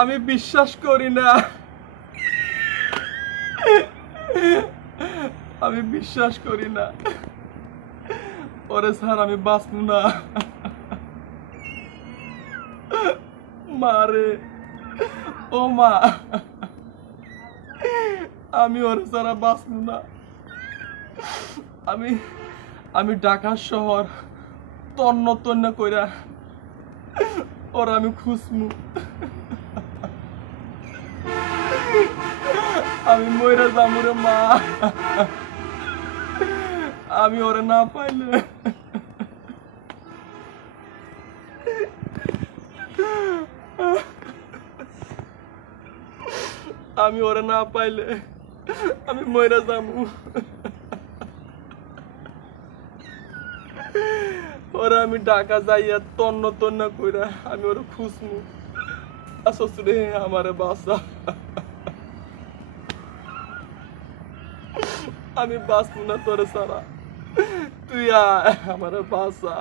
আমি বিশ্বাস করি না, আমি বিশ্বাস করি না ওরে স্যার, আমি বাঁচবো না। মা রে, ও মা, আমি ওরে ছাড়া বাঁচবো না। আমি আমি ঢাকা শহর তন্ন তন্ন কইরা ওরা আমি খুঁজমু। আমি মইরা যামু রে মা, আমি ওরে না পাইলে। আমি ওরে না পাইলে আমি মইরা যামু। ওরা আমি ঢাকা যাইয়া তন্ন তন্ন কইরা আমি ওরে খুঁজমু। শ্বশুরে আমারে বাঁচা, আমি বাঁচবো না তোরে ছাড়া, তুই আয় আমারে বাঁচা।